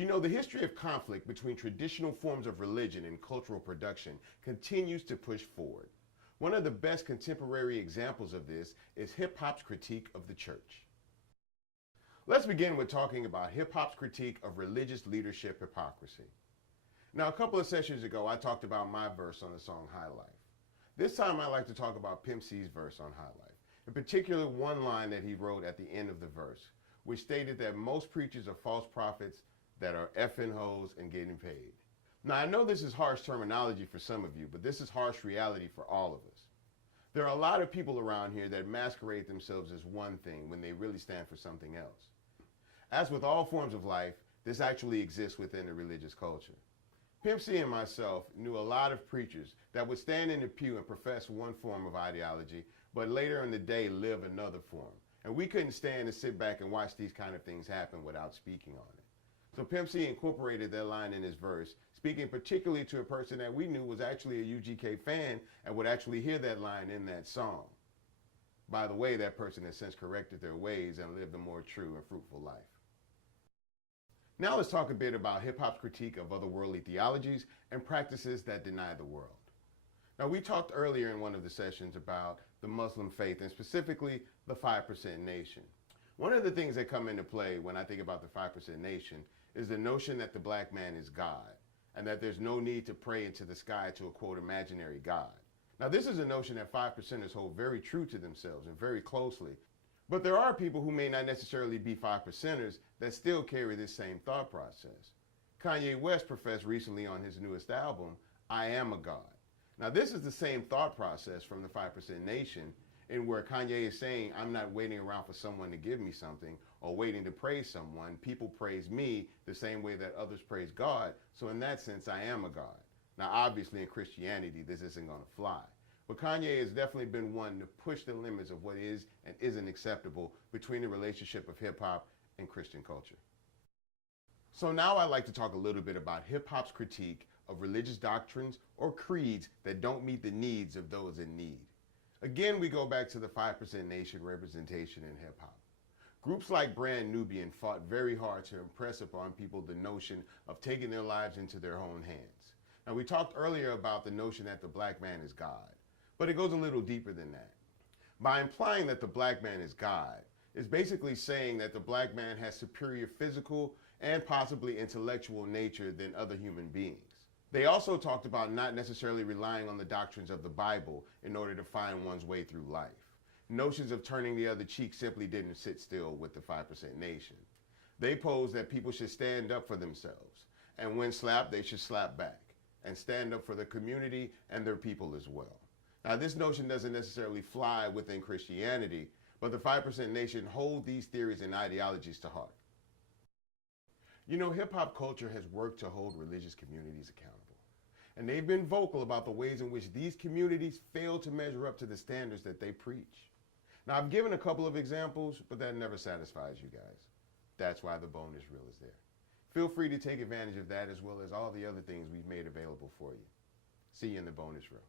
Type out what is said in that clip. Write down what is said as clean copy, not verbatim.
You know, the history of conflict between traditional forms of religion and cultural production continues to push forward. One of the best contemporary examples of this is hip-hop's critique of the church. Let's begin with talking about hip-hop's critique of religious leadership hypocrisy. Now, a couple of sessions ago, I talked about my verse on the song High Life. This time, I'd like to talk about Pimp C's verse on High Life, in particular one line that he wrote at the end of the verse, which stated that most preachers are false prophets that are effing hoes and getting paid. Now, I know this is harsh terminology for some of you, but this is harsh reality for all of us. There are a lot of people around here that masquerade themselves as one thing when they really stand for something else. As with all forms of life, this actually exists within the religious culture. Pimp C and myself knew a lot of preachers that would stand in the pew and profess one form of ideology, but later in the day live another form. And we couldn't stand to sit back and watch these kind of things happen without speaking on it. So Pimp C incorporated that line in his verse, speaking particularly to a person that we knew was actually a UGK fan and would actually hear that line in that song. By the way, that person has since corrected their ways and lived a more true and fruitful life. Now let's talk a bit about hip-hop's critique of otherworldly theologies and practices that deny the world. Now, we talked earlier in one of the sessions about the Muslim faith and specifically the 5% Nation. One of the things that come into play when I think about the 5% Nation is the notion that the black man is God and that there's no need to pray into the sky to a quote imaginary God. Now, this is a notion that 5%ers hold very true to themselves and very closely. But there are people who may not necessarily be 5%ers that still carry this same thought process. Kanye West professed recently on his newest album, I Am a God. Now, this is the same thought process from the 5% Nation, in where Kanye is saying, I'm not waiting around for someone to give me something or waiting to praise someone. People praise me the same way that others praise God. So in that sense, I am a God. Now, obviously in Christianity, this isn't going to fly. But Kanye has definitely been one to push the limits of what is and isn't acceptable between the relationship of hip hop and Christian culture. So now I'd like to talk a little bit about hip hop's critique of religious doctrines or creeds that don't meet the needs of those in need. Again, we go back to the 5% Nation representation in hip hop. Groups like Brand Nubian fought very hard to impress upon people the notion of taking their lives into their own hands. Now, we talked earlier about the notion that the black man is God, but it goes a little deeper than that. By implying that the black man is God, it's basically saying that the black man has superior physical and possibly intellectual nature than other human beings. They also talked about not necessarily relying on the doctrines of the Bible in order to find one's way through life. Notions of turning the other cheek simply didn't sit still with the 5% Nation. They posed that people should stand up for themselves, and when slapped, they should slap back, and stand up for the community and their people as well. Now, this notion doesn't necessarily fly within Christianity, but the 5% Nation hold these theories and ideologies to heart. You know, hip-hop culture has worked to hold religious communities accountable. And they've been vocal about the ways in which these communities fail to measure up to the standards that they preach. Now, I've given a couple of examples, but that never satisfies you guys. That's why the bonus reel is there. Feel free to take advantage of that as well as all the other things we've made available for you. See you in the bonus reel.